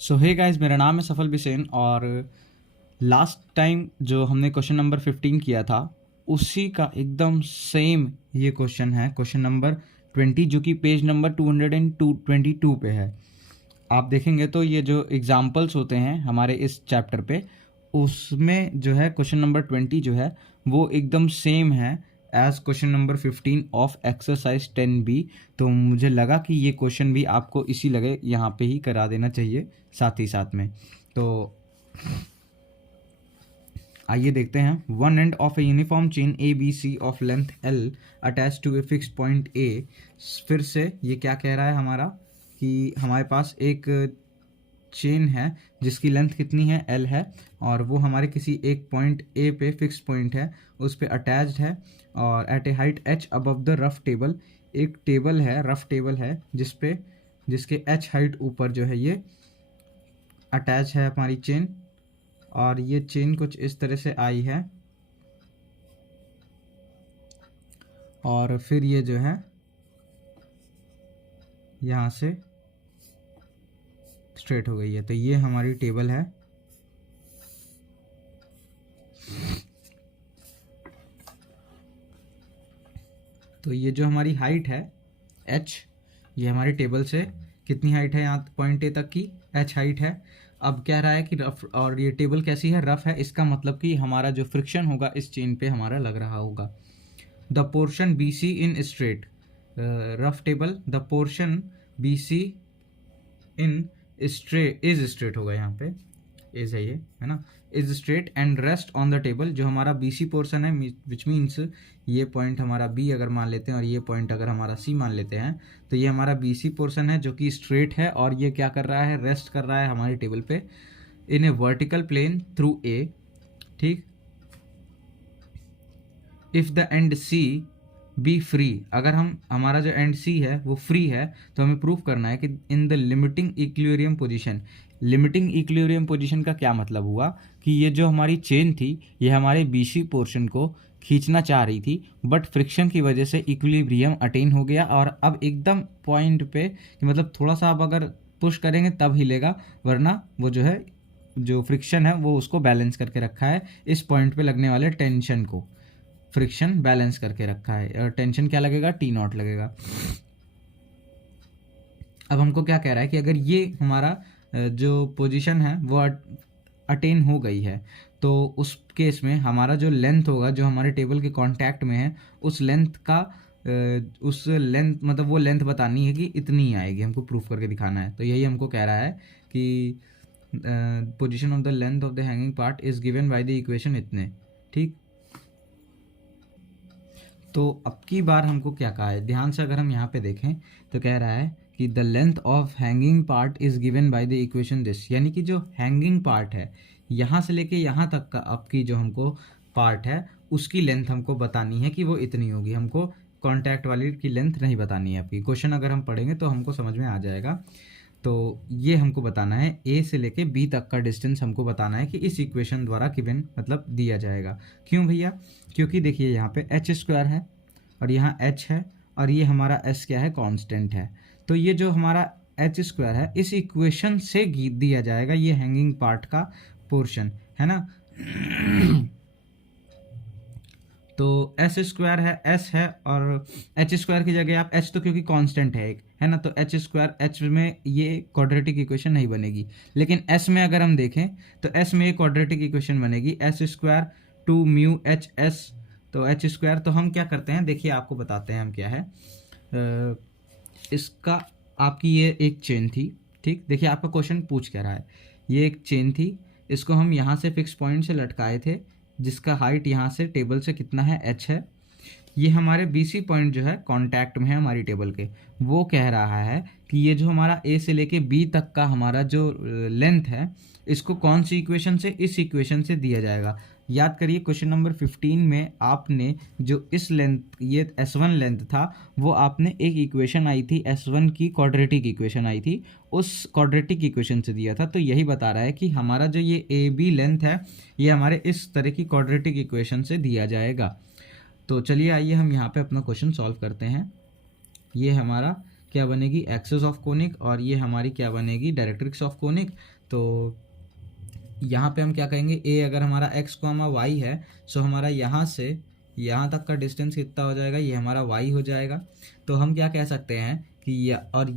सो hey guys, मेरा नाम है सफल बिसेन और लास्ट टाइम जो हमने क्वेश्चन नंबर 15 किया था उसी का एकदम सेम ये क्वेश्चन है, क्वेश्चन नंबर 20, जो कि पेज नंबर 222 पे है। आप देखेंगे तो ये जो एग्जाम्पल्स होते हैं हमारे इस चैप्टर पे, उसमें जो है क्वेश्चन नंबर 20 जो है वो एकदम सेम है as question number 15 of exercise 10B। तो मुझे लगा कि ये क्वेश्चन भी आपको इसी लगे यहाँ पे ही करा देना चाहिए साथ ही साथ में। तो आइए देखते हैं। One end of a uniform chain A B C of length L attach to a fix point A। फिर से ये क्या कह रहा है हमारा कि हमारे पास एक चेन है जिसकी लेंथ कितनी है, L है, और वो हमारे किसी एक पॉइंट A पे फिक्स पॉइंट है, उस पे अटैच्ड है और at a height h above the rough table. एक टेबल है, रफ टेबल है, जिसके h हाइट ऊपर जो है ये अटैच है हमारी चेन। और ये चेन कुछ इस तरह से आई है और फिर ये जो है यहाँ से स्ट्रेट हो गई है। तो ये हमारी टेबल है। तो ये जो हमारी हाइट है h, ये हमारी टेबल से कितनी हाइट है, यहाँ पॉइंट A तक की h हाइट है। अब कह रहा है कि रफ, और ये टेबल कैसी है, रफ है। इसका मतलब कि हमारा जो फ्रिक्शन होगा इस चेन पे हमारा लग रहा होगा। The portion BC in straight, rough table, the portion BC in straight is straight होगा, यहाँ पे इज है, ये है ना, is straight and rest on the table. जो हमारा BC पोर्शन है, विच मीन्स ये पॉइंट हमारा B अगर मान लेते हैं और ये पॉइंट अगर हमारा C मान लेते हैं, तो ये हमारा BC पोर्शन है जो कि स्ट्रेट है और ये क्या कर रहा है, रेस्ट कर रहा है हमारी टेबल पे इन ए वर्टिकल प्लेन थ्रू A। ठीक, if the end C B free, अगर हमारा जो एंड C है वो फ्री है, तो हमें प्रूफ करना है कि in the limiting equilibrium position. Limiting equilibrium position का क्या मतलब हुआ कि ये जो हमारी चेन थी ये हमारे BC पोर्शन को खींचना चाह रही थी, बट फ्रिक्शन की वजह से इक्विलिब्रियम अटेन हो गया और अब एकदम पॉइंट पे, मतलब थोड़ा सा अब अगर पुश करेंगे तब हिलेगा, वरना वो जो है, जो फ्रिक्शन है वो उसको बैलेंस करके रखा है। इस पॉइंट पे लगने वाले टेंशन को फ्रिक्शन बैलेंस करके रखा है, और टेंशन क्या लगेगा, T0 लगेगा। अब हमको क्या कह रहा है कि अगर ये हमारा जो पोजीशन है वो अटेन हो गई है, तो उस केस में हमारा जो लेंथ होगा, जो हमारे टेबल के कांटेक्ट में है, उस लेंथ का उस लेंथ, मतलब वो लेंथ बतानी है कि इतनी आएगी, हमको प्रूफ करके दिखाना है। तो यही हमको कह रहा है कि position of the length of the hanging part is given by the equation इतने। ठीक, तो अब की बार हमको क्या कहा है, ध्यान से अगर हम यहाँ पे देखें तो कह रहा है कि the length of hanging part is given by the equation this, यानी कि जो हैंगिंग पार्ट है यहाँ से लेके यहाँ तक का आपकी जो हमको पार्ट है उसकी लेंथ हमको बतानी है कि वो इतनी होगी। हमको कॉन्टैक्ट वाली की लेंथ नहीं बतानी है। आपकी क्वेश्चन अगर हम पढ़ेंगे तो हमको समझ में आ जाएगा। तो ये हमको बताना है, A से लेके B तक का डिस्टेंस हमको बताना है कि इस इक्वेशन द्वारा गिवन, मतलब दिया जाएगा। क्यों भैया, क्योंकि देखिए यहाँ पे h² है और यहाँ h है और ये हमारा s क्या है, कांस्टेंट है। तो ये जो हमारा h² है इस इक्वेशन से दिया जाएगा, ये हैंगिंग पार्ट का पोर्शन है ना। तो s² है, s है, और h² की जगह आप h, तो क्योंकि कांस्टेंट है एक, है ना, तो h² h में ये क्वाड्रेटिक इक्वेशन नहीं बनेगी। लेकिन s में अगर हम देखें तो s में एक क्वाड्रेटिक इक्वेशन बनेगी, s² 2 म्यू h s। तो h², तो हम क्या करते हैं, देखिए आपको बताते हैं हम क्या है। इसका आपकी ये एक चेन थी, ठीक, देखिए आपका क्वेश्चन पूछ क्या रहा है। ये एक चेन थी, इसको हम यहाँ से फिक्स पॉइंट से लटकाए थे, जिसका हाइट यहाँ से टेबल से कितना है, h है। ये हमारे BC पॉइंट जो है कांटेक्ट में है हमारी टेबल के, वो कह रहा है कि ये जो हमारा A से लेके B तक का हमारा जो लेंथ है, इसको कौन सी इक्वेशन से, इस इक्वेशन से दिया जाएगा। याद करिए क्वेश्चन नंबर 15 में आपने जो इस लेंथ, ये S1 लेंथ था, वो आपने एक इक्वेशन आई थी S1 की, क्वाड्रेटिक इक्वेशन आई थी, उस क्वाड्रेटिक इक्वेशन से दिया था। तो यही बता रहा है कि हमारा जो ये AB लेंथ है ये हमारे इस तरह की क्वाड्रेटिक इक्वेशन से दिया जाएगा। तो चलिए आइए हम यहाँ पे अपना क्वेश्चन सॉल्व करते हैं। ये हमारा क्या बनेगी, एक्सिस ऑफ कोनिक, और ये हमारी क्या बनेगी, डायरेक्ट्रिक्स ऑफ कोनिक। तो यहाँ पे हम क्या कहेंगे, ए अगर हमारा एक्स कॉमा वाई है, सो हमारा यहाँ से यहाँ तक का डिस्टेंस कितना हो जाएगा, ये हमारा वाई हो जाएगा। तो हम क्या कह सकते हैं कि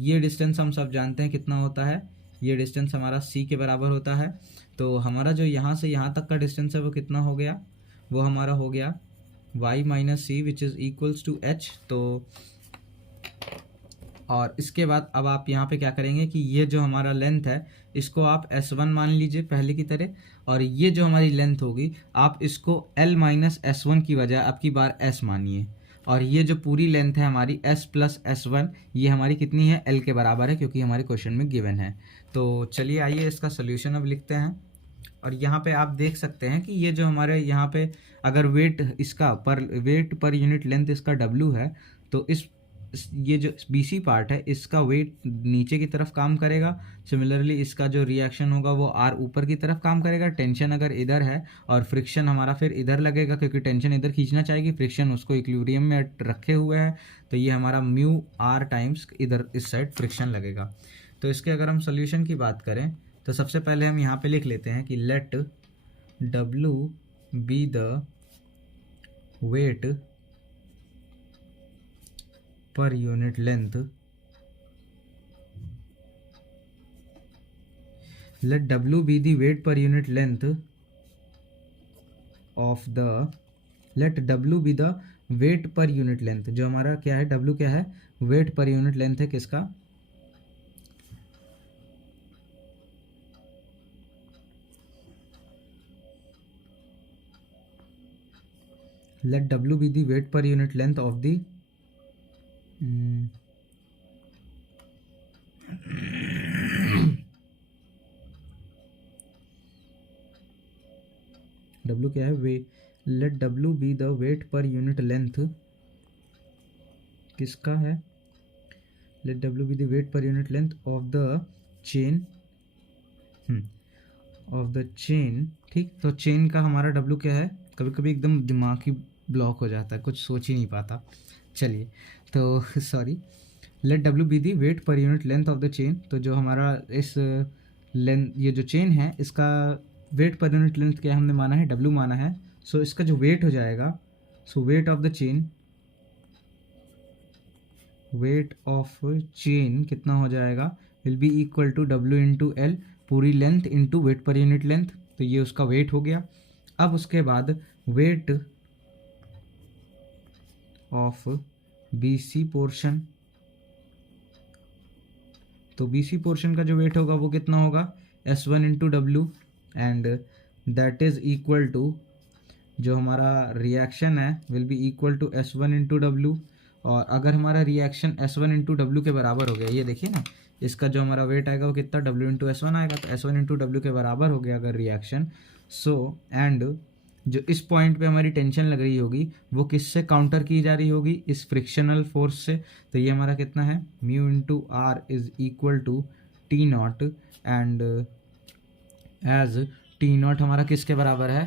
ये डिस्टेंस हम सब जानते हैं कितना होता है, ये डिस्टेंस हमारा सी के बराबर होता है। तो हमारा जो यहाँ से यहाँ तक का डिस्टेंस है वो कितना हो गया, वो हमारा हो गया y minus C which is equals to H. तो और इसके बाद अब आप यहाँ पे क्या करेंगे कि ये जो हमारा लेंथ है इसको आप S1 मान लीजिए पहले की तरह, और ये जो हमारी लेंथ होगी आप इसको L माइनस S1 की बजाय अब की बार S मानिए, और ये जो पूरी लेंथ है हमारी S प्लस S1 ये हमारी कितनी है, L के बराबर है, क्योंकि हमारे क्वेश्चन में गिवन है। तो चलिए आइए इसका सोल्यूशन अब लिखते हैं। और यहाँ पे आप देख सकते हैं कि ये जो हमारे यहाँ पे अगर वेट पर यूनिट लेंथ इसका W है, तो ये जो BC पार्ट है इसका वेट नीचे की तरफ काम करेगा। सिमिलरली इसका जो रिएक्शन होगा वो R ऊपर की तरफ काम करेगा। टेंशन अगर इधर है और फ्रिक्शन हमारा फिर इधर लगेगा, क्योंकि टेंशन इधर खींचना चाहेगी, फ्रिक्शन उसको इक्विलिब्रियम में रखे हुए है, तो ये हमारा म्यू R टाइम्स इधर इस साइड फ्रिक्शन लगेगा। तो इसके अगर हम सोल्यूशन की बात करें तो सबसे पहले हम यहाँ पे लिख लेते हैं कि let W be the weight per unit length, let W be the weight per unit length of the, let W be the weight per unit length, जो हमारा क्या है, W क्या है, वेट पर यूनिट लेंथ है किसका, let W be the weight per unit length of the W क्या है, let W be the weight per unit length किसका है, let W be the weight per unit length of the chain, of the chain। ठीक, तो chain का हमारा W क्या है, कभी कभी एकदम दिमाग ही ब्लॉक हो जाता है, कुछ सोच ही नहीं पाता। चलिए तो sorry, let W be the weight per unit length of the chain. तो जो हमारा इस लेंथ, ये जो चेन है इसका वेट पर यूनिट लेंथ क्या हमने माना है, W माना है। सो इसका जो वेट हो जाएगा, so weight of the chain, weight of chain कितना हो जाएगा, will be equal to W into L, पूरी length into weight per unit length. तो ये उसका वेट हो गया। अब उसके बाद वेट ऑफ BC पोर्शन, तो BC पोर्शन का जो वेट होगा वो कितना होगा, S1 into W, and that is equal to जो हमारा रिएक्शन है will be equal to S1 into W. और अगर हमारा रिएक्शन S1 इंटू डब्ल्यू के बराबर हो गया, ये देखिए ना, इसका जो हमारा वेट आएगा वो कितना, W इंटू S1 आएगा, तो S1 इंटू डब्ल्यू के बराबर हो गया अगर रिएक्शन। सो एंड जो इस पॉइंट पे हमारी टेंशन लग रही होगी वो किससे काउंटर की जा रही होगी, इस फ्रिक्शनल फोर्स से। तो ये हमारा कितना है, mu into R is equal to T nought, and as T nought हमारा किसके बराबर है,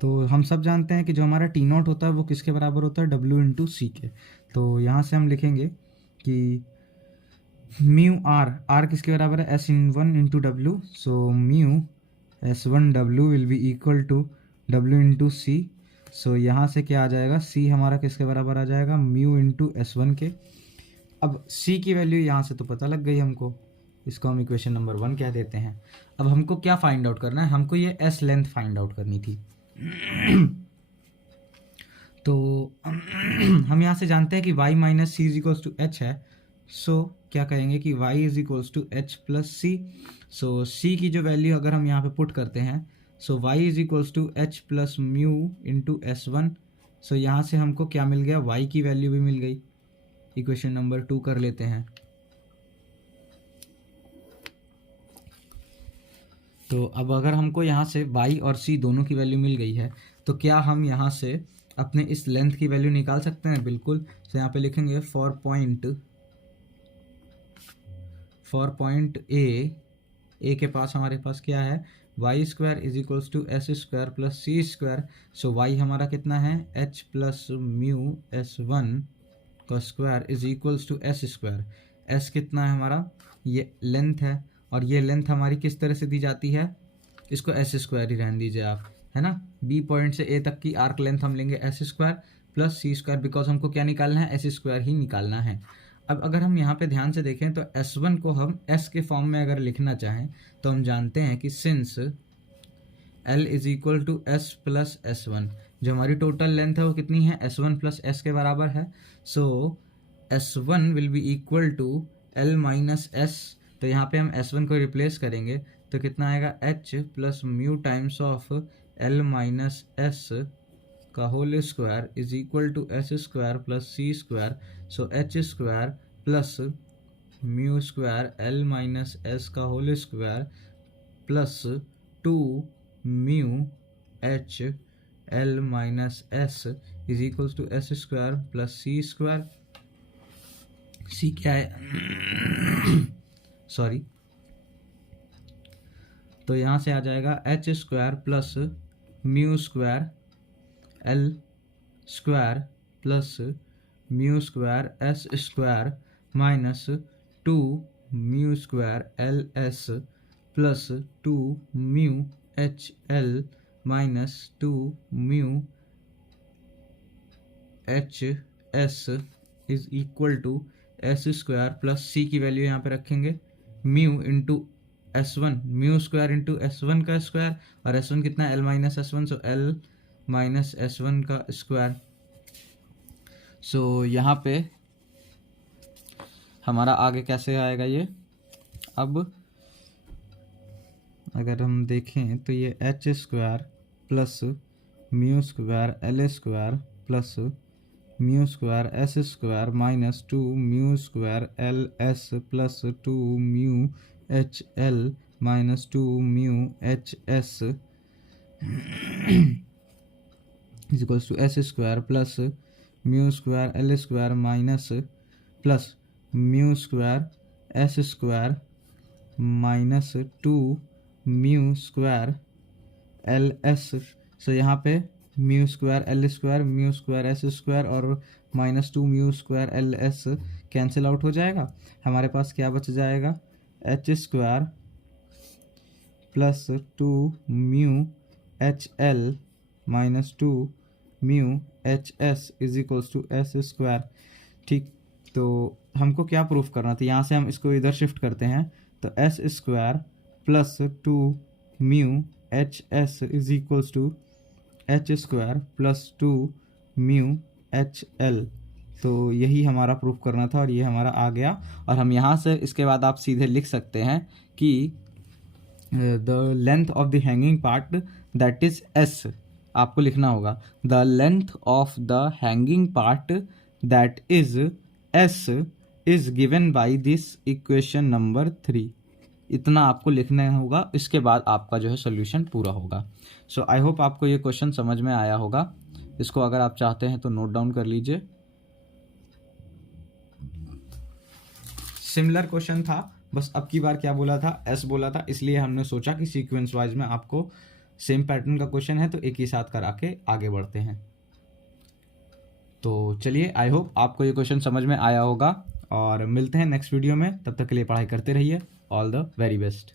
तो हम सब जानते हैं कि जो हमारा टी नॉट होता है वो किसके बराबर होता है, W इंटू सी के। तो यहाँ से हम लिखेंगे कि म्यू आर किसके बराबर है, S1 into W. So mu S1W will be equal to W into C. So यहाँ से क्या आ जाएगा, C हमारा किसके बराबर आ जाएगा, म्यू इंटू S1 के। अब C की वैल्यू यहाँ से तो पता लग गई हमको, इसको हम इक्वेशन नंबर 1 कह देते हैं। अब हमको क्या फाइंड आउट करना है, हमको ये S लेंथ फाइंड आउट करनी थी। तो हम यहाँ से जानते हैं कि y minus C is equals to H है। सो क्या कहेंगे कि y is equals to H plus C. So c की जो वैल्यू अगर हम यहाँ पे पुट करते हैं, so y is equals to H plus mu into S1। So यहाँ से हमको क्या मिल गया, y की वैल्यू भी मिल गई। इक्वेशन नंबर 2 कर लेते हैं। तो अब अगर हमको यहाँ से y और c दोनों की वैल्यू मिल गई है, तो क्या हम यहाँ से अपने इस लेंथ की वैल्यू निकाल सकते हैं, बिल्कुल। तो यहाँ पे लिखेंगे फॉर पॉइंट ए के पास हमारे पास क्या है, Y square is equals to S square plus C square. So Y हमारा कितना है, एच प्लस म्यू S1 का square is equals to S square. S कितना है हमारा, ये लेंथ है, और ये लेंथ हमारी किस तरह से दी जाती है, इसको एस स्क्वायर ही रहने दीजिए आप, है ना। बी पॉइंट से ए तक की आर्क लेंथ हम लेंगे S square plus C square, because हमको क्या निकालना है, एस स्क्वायर ही निकालना है। अब अगर हम यहाँ पे ध्यान से देखें तो S1 को हम S के फॉर्म में अगर लिखना चाहें तो हम जानते हैं कि since L is equal to S plus S1, जो हमारी टोटल लेंथ है वो कितनी है, S1 प्लस S के बराबर है। So S1 will be equal to L minus S। तो यहाँ पे हम S1 को रिप्लेस करेंगे तो कितना आएगा, H plus mu times of L minus S का whole square is equal to S square plus C square. So H square plus mu square L minus S का whole square plus 2 mu H L minus S is equals to S square plus C square. C क्या है sorry, तो यहाँ से आ जाएगा H square plus mu square L square plus mu square S square minus 2 mu square L S plus 2 mu H L minus 2 mu H S is equal to S square plus C की value यहाँ पे रखेंगे mu into S1, mu square into S1 का square, और S1 कितना है, L minus S1, so L minus S1 का square. सो यहाँ पे हमारा आगे कैसे आएगा ये, अब अगर हम देखें तो ये H square plus mu square L square plus mu square S square minus 2 mu square L S plus 2 mu H L minus 2 mu H S is equals to S square plus mu square L square minus plus mu square S square minus 2 mu square L S. So यहाँ पे mu square L square mu square S square और minus 2 mu square L S cancel out हो जाएगा। हमारे पास क्या बच जाएगा, H square plus 2 mu H L minus 2 mu H S is equals to S square. ठीक, तो हमको क्या प्रूफ करना था, यहाँ से हम इसको इधर शिफ्ट करते हैं तो S square plus 2 mu H S is equals to H square plus 2 mu H L. तो यही हमारा प्रूफ करना था और ये हमारा आ गया। और हम यहाँ से इसके बाद आप सीधे लिख सकते हैं कि the length of the hanging part that is S, आपको लिखना होगा the length of the hanging part that is S is given by this equation number 3। इतना आपको लिखना होगा, इसके बाद आपका जो है सोल्यूशन पूरा होगा। सो आई होप आपको ये क्वेश्चन समझ में आया होगा। इसको अगर आप चाहते हैं तो नोट डाउन कर लीजिए। सिमिलर क्वेश्चन था, बस अब की बार क्या बोला था, एस बोला था, इसलिए हमने सोचा कि सीक्वेंस वाइज में आपको सेम पैटर्न का क्वेश्चन है तो एक ही साथ करा के आगे बढ़ते हैं। तो चलिए, आई होप आपको ये क्वेश्चन समझ में आया होगा और मिलते हैं नेक्स्ट वीडियो में। तब तक के लिए पढ़ाई करते रहिए। All the very best.